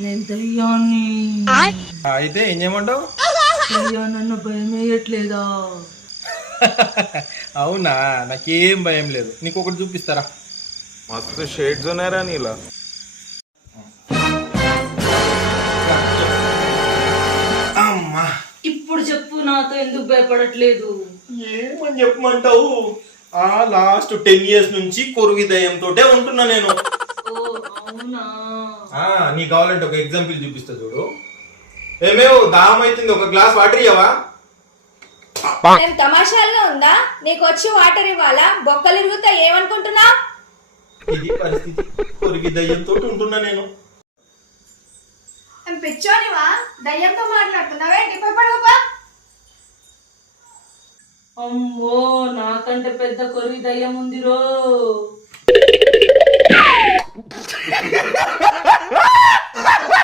నేను దయ్యాన్ని. అయితే ఏం చేయమంటావు? దయ్యానన్న భయం వేయట్లేదా? అవునా, నాకేం భయం లేదు. నీకు ఒకటి చూపిస్తారా? మస్తు షేడ్స్ ఉన్నాయరా నీలా. అమ్మా, ఇప్పుడు చెప్పు, నాతో ఎందుకు భయపడట్లేదు? ఏమని చెప్పమంటావు? ఆ లాస్ట్ 10 years నుంచి కొరువి దయ్యంతోటే ఉంటున్నా నేను. ఓ అవునా? నీకు కావాలంటే ఒక ఎగ్జాంపుల్ చూపిస్తా చూడు. ఏమేవ్ దాహం అవుతుంది, ఒక గ్లాస్ వాటర్ ఇవ్వవా? నేను తమాషాలుగా ఉందా? నీకు వచ్చి వాటర్ ఇవ్వాలా? బొక్కలు ఇరుగుతా ఏమనుకుంటున్నా? ఇది పరిస్థితి, కొరివి దయ్యంతో ఉంటున్నా నేను. పిచ్చోనివా? దయ్యంతో మాట్లాడుతున్నావే? భయపడవా? అమ్మో, నాకంటే పెద్ద కొరివి దయ్యం ఉందిరో.